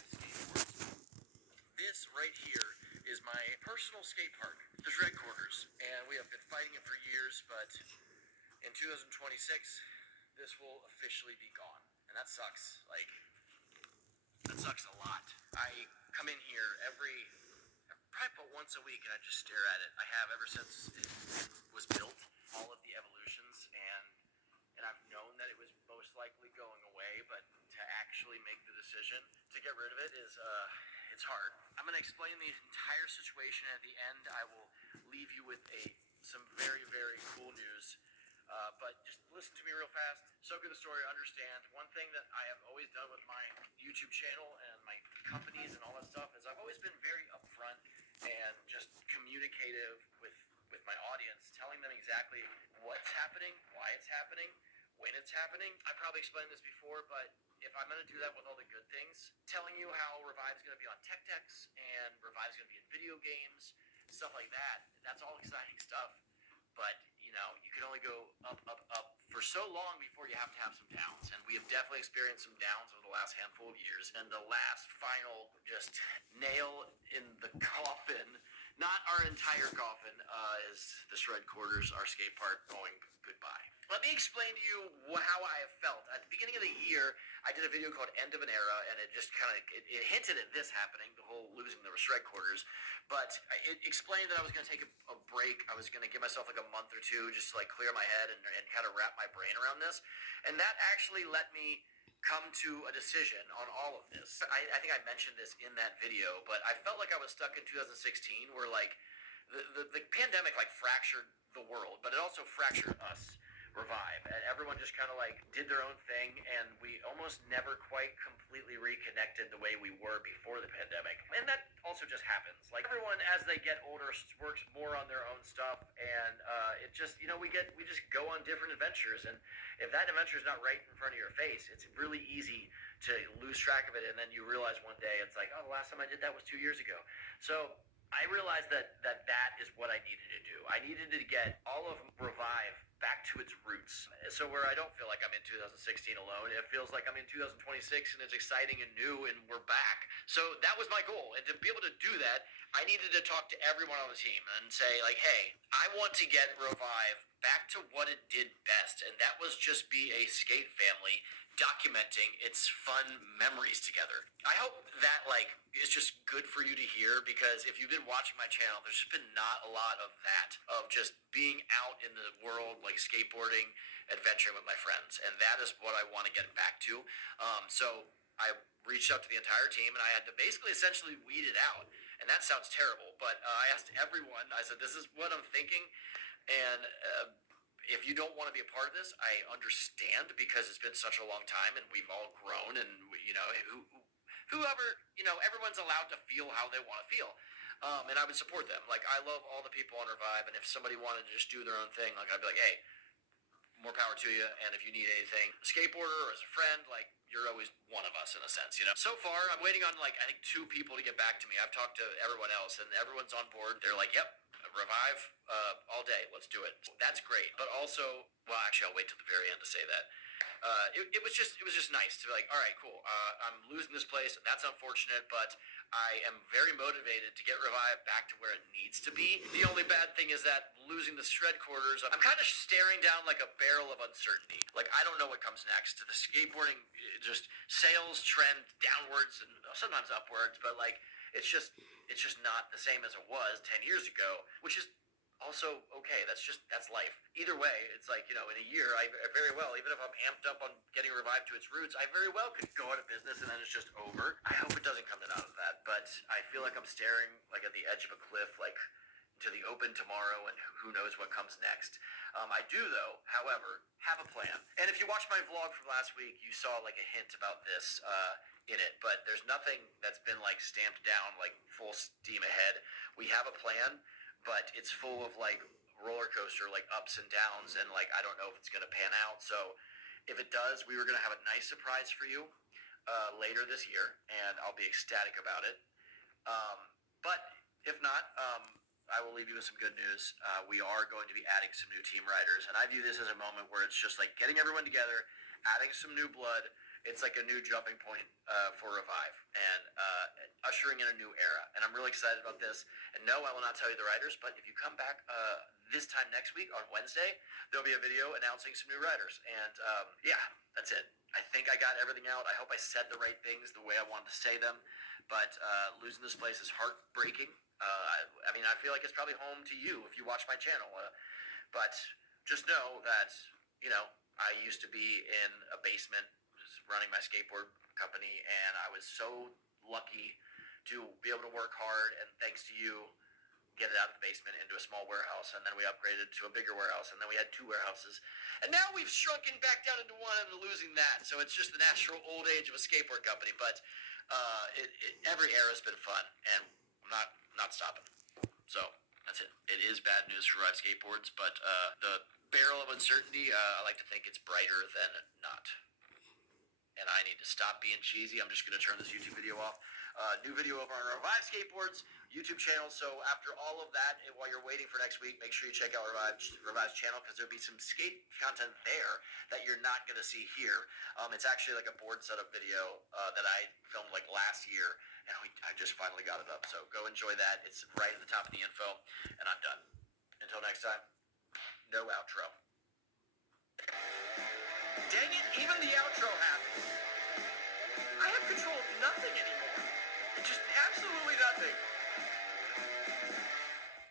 Revive Skateboards. This right here is my personal skate park, the Shred Quarters, and we have been fighting it for years, but in 2026, this will officially be gone, and that sucks. That sucks a lot. I come in here probably about once a week, and I just stare at it. I have ever since it was built, all of the evolutions, and I've known that it was most likely going away, but to actually make the decision to get rid of it is, it's hard. I'm going to explain the entire situation, and at the end I will leave you with some very, very cool news. But just listen to me real fast. Soak in the story, understand. One thing that I have always done with my YouTube channel and my companies and all that stuff is I've always been very upfront and just communicative with my audience, telling them exactly what's happening, why it's happening, when it's happening. I probably explained this before, but if I'm going to do that with all the good things, telling you how Revive is going to be on Tech Decks and Revive is going to be in video games, stuff like that, that's all exciting stuff. But, you can only go up, up, up for so long before you have to have some downs. And we have definitely experienced some downs over the last handful of years. And the last final just nail in the coffin, not our entire coffin, is the Shred Quarters, our skate park, going goodbye. Let me explain to you how I have felt. At the beginning of the year, I did a video called End of an Era, and it just kind of it hinted at this happening, the whole losing the Shred Quarters. But it explained that I was going to take a break. I was going to give myself like a month or two just to like clear my head and kind of wrap my brain around this. And that actually let me come to a decision on all of this. I think I mentioned this in that video, but I felt like I was stuck in 2016 where like the pandemic like fractured the world, but it also fractured us. Revive. And everyone just kind of like did their own thing, and we almost never quite completely reconnected the way we were before the pandemic. And that also just happens. Like everyone, as they get older, works more on their own stuff, and it just, we just go on different adventures. And if that adventure is not right in front of your face, it's really easy to lose track of it. And then you realize one day it's like, oh, the last time I did that was 2 years ago. So I realized that is what I needed to do. I needed to get all of Revive back to its roots. So where I don't feel like I'm in 2016 alone, it feels like I'm in 2026 and it's exciting and new and we're back. So that was my goal. And to be able to do that, I needed to talk to everyone on the team and say like, hey, I want to get Revive back to what it did best. And that was just be a skate family documenting its fun memories together. I hope that is just good for you to hear, because if you've been watching my channel, there's just been not a lot of that, of just being out in the world, like skateboarding, adventuring with my friends. And that is what I want to get back to. So I reached out to the entire team and I had to basically essentially weed it out. And that sounds terrible, but I asked everyone, I said, this is what I'm thinking. And if you don't want to be a part of this, I understand, because it's been such a long time and we've all grown, and whoever, everyone's allowed to feel how they want to feel. And I would support them. Like, I love all the people on Revive, and if somebody wanted to just do their own thing, like, I'd be like, hey, more power to you, and if you need anything, skateboarder or as a friend, like, you're always one of us in a sense, So far, I'm waiting on, I think 2 people to get back to me. I've talked to everyone else, and everyone's on board. They're like, yep, Revive, all day, let's do it. That's great. But also, well, actually, I'll wait till the very end to say that. It was just nice to be like, all right, cool. I'm losing this place, and that's unfortunate, but I am very motivated to get Revive back to where it needs to be. The only bad thing is that losing the Shred Quarters, I'm kind of staring down like a barrel of uncertainty. Like, I don't know what comes next. The skateboarding, just sales trend downwards and sometimes upwards, but it's just not the same as it was 10 years ago, which is also okay. That's life. Either way, it's like, in a year, I very well, even if I'm amped up on getting Revive to its roots, I very well could go out of business and then it's just over. I hope it doesn't come out of that, but I feel like I'm staring at the edge of a cliff, to the open tomorrow, and who knows what comes next. I do, though, however, have a plan. And if you watched my vlog from last week, you saw a hint about this in it, but there's nothing that's been stamped down full steam ahead. We have a plan, but it's full of roller coaster ups and downs, and I don't know if it's gonna pan out. So if it does, we were gonna have a nice surprise for you later this year, and I'll be ecstatic about it. But if not, I will leave you with some good news. We are going to be adding some new team riders, and I view this as a moment where it's just getting everyone together, adding some new blood, it's like a new jumping point for Revive and ushering in a new era. And I'm really excited about this. And no, I will not tell you the writers, but if you come back this time next week on Wednesday, there'll be a video announcing some new writers. And yeah, that's it. I think I got everything out. I hope I said the right things the way I wanted to say them. But losing this place is heartbreaking. I mean, I feel like it's probably home to you if you watch my channel. But just know that, you know, I used to be in a basement just running my skateboard company, and I was so lucky to be able to work hard, and thanks to you, get it out of the basement into a small warehouse, and then we upgraded to a bigger warehouse, and then we had 2 warehouses, and now we've shrunken back down into one and losing that. So it's just the natural old age of a skateboard company. But every era has been fun, and I'm not stopping. So that's it. It is bad news for Revive Skateboards, but the barrel of uncertainty, I like to think it's brighter than not. And I need to stop being cheesy. I'm just going to turn this YouTube video off. New video over on Revive Skateboards YouTube channel. So after all of that, and while you're waiting for next week, make sure you check out Revive's channel, because there'll be some skate content there that you're not going to see here. It's actually like a board setup video that I filmed like last year, and I just finally got it up. So go enjoy that. It's right at the top of the info, and I'm done. Until next time, no outro. Dang it, even the outro happened. I have control of nothing anymore. Just absolutely nothing.